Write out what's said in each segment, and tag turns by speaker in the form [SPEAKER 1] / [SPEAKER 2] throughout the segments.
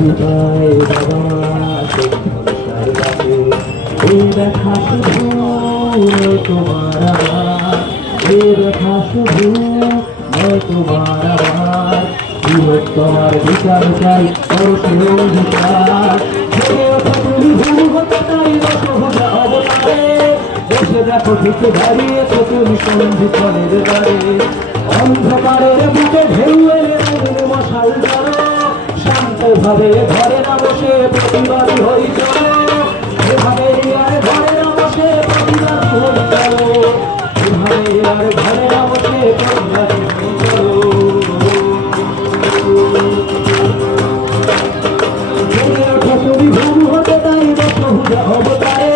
[SPEAKER 1] বিদায় বাবা দেখা শুধু তোমার আবার এ দেখা শুধু তোমার আবার তোমার বিচার চাই অধিকার দেখো ঢুকে অন্ধকারের বুকে ঢেউ এলে শান্তভাবে ঘরে না বসে প্রতিবাদী হই চলো। এভাবে আর ঘরে না বসে প্রতিবাদী হই চলো। এভাবে আর ঘরে না বসে প্রতিবাদী হই চলো। জেগে ওঠো তুমি ভুল হতে তাই রসভুজা অবতারে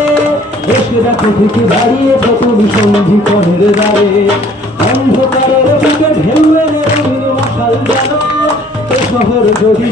[SPEAKER 1] এসে দেখো ঠিক দাঁড়িয়েছো তুমি সন্ধি করের দ্বারে। অন্ধকারের বুকে ঢেউ মশাল জানো শহর যদি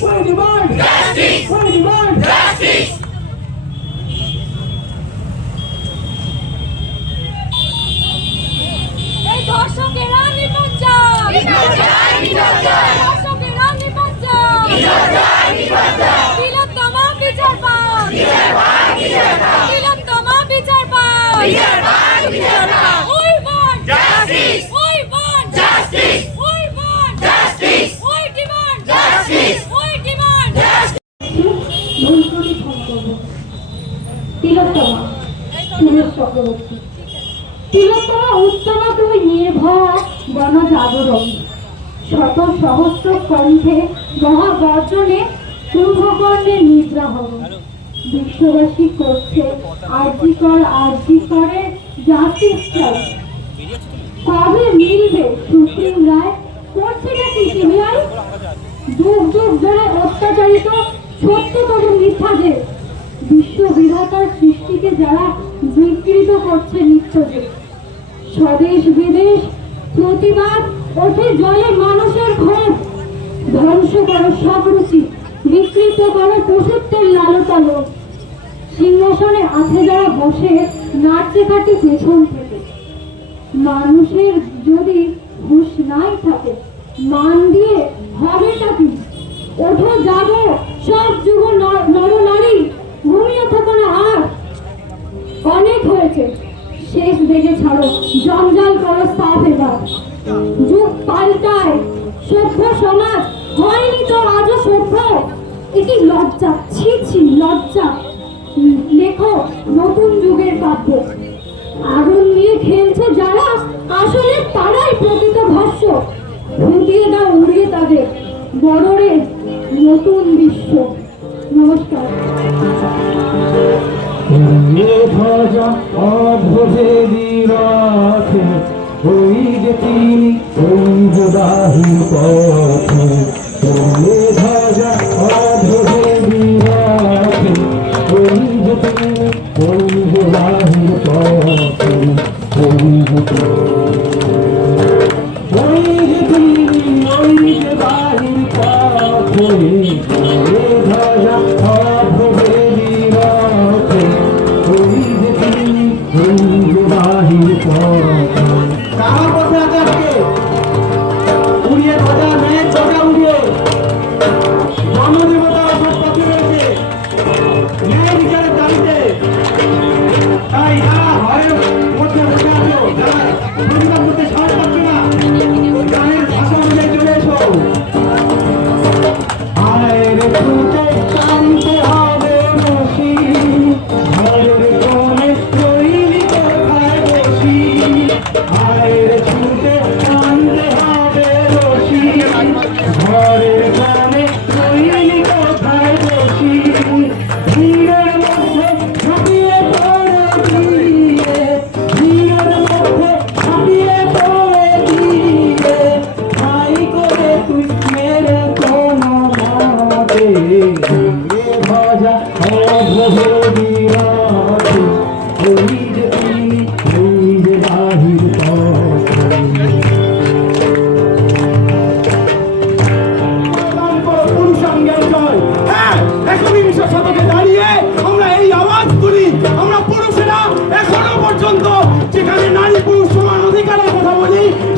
[SPEAKER 2] We demand
[SPEAKER 3] justice.
[SPEAKER 2] We demand
[SPEAKER 3] justice.
[SPEAKER 4] দর্শকেরা
[SPEAKER 3] নিমজ্জন নিমজ্জন নিমজ্জন দর্শকেরা
[SPEAKER 4] নিমজ্জন নিমজ্জন নিমজ্জন তিলোত্তমা বিচার পাও বিচার পাও তিলোত্তমা
[SPEAKER 2] বিচার পাও বিচার পাও চক্রবর্তী তিলোত্তমা উত্তমা তুমি নির্ভয়া বন জাগরণ শত সহস্র কণ্ঠে মহাগর্জনে কুম্ভকর্ণে নিদ্রা হব বিশ্ববাসী করছে আরজি কর আরজি করে জাস্টিস চাই কবে মিলবে সুপ্রিম রায় করছে নাকি সিবিআই যুগ যুগ ধরে অত্যাচারিত সত্যতম মিথ্যা বিশ্ব বিধাতার সৃষ্টিকে যারা বিকৃত করছে নিত্যযুগ স্বদেশ বিদেশ, প্রতিবাদ, ওঠে জলে মানুষের ক্ষোভ ধ্বংস করো সব রুচি, বিকৃত করো পশুত্বের লালতাল সিংহাসনে আছে যারা বসে নাচে কাটে পেছন থেকে। মানুষের যদি হুশ নাই থাকে, মান দিয়ে হবে নাকি ওঠো যাব সব যুগ নর নারী ঘুমিয়ে থাকো না আর। অনেক হয়েছে। শেষ দেখে ছাড়ো। জঞ্জাল করো সাফ এবার। যুগ পাল্টায়। সভ্য সমাজ। হয়নি তো আজও সভ্য। এটি লজ্জা। ছি ছি, লজ্জা। লেখো নতুন যুগের কাব্য। আগুন নিয়ে খেলছে যারা, আসলে তারাই প্রকৃত ভাষ্য। ফুটিয়ে দাও, উড়িয়ে তাদের। বড়রে নতুন বিশ্ব। নমস্কার।
[SPEAKER 1] অভবে রাখে ওই যে তিনি ওই যোদাহু পথে। ওই ধ্বজা অভবে রাখে ওই যে তিনি ওই যোদাহু পথে। ওই যে
[SPEAKER 5] Jesus.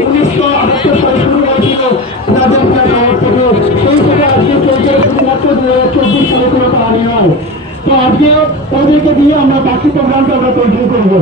[SPEAKER 5] উনিশশো আটাত্তর সালে শুরু হয়েছিল তাদের তো আজকে তাদেরকে দিয়ে আমরা বাকি প্রোগ্রামটা আমরা
[SPEAKER 2] তৈরি করব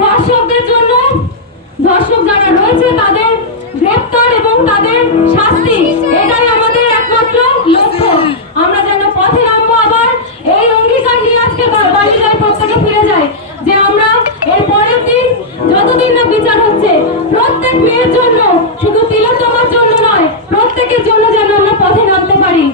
[SPEAKER 2] ধর্ষকদের জন্য ধর্ষক যারা রয়েছে তাদের গ্রেপ্তার এবং তাদের শাস্তি, এটাই আমাদের একমাত্র লক্ষ্য। আমরা যেন পথে নামবো আবার, এই অঙ্গীকার নিয়ে আজকে বালিকার প্রত্যেকে ফিরে যায় যে আমরা এর পরের দিন যতদিন না বিচার হচ্ছে, প্রত্যেক মেয়ের জন্য, শুধু তিলোত্তমার জন্য নয়, প্রত্যেকের জন্য যেন আমরা পথে নামতে পারি।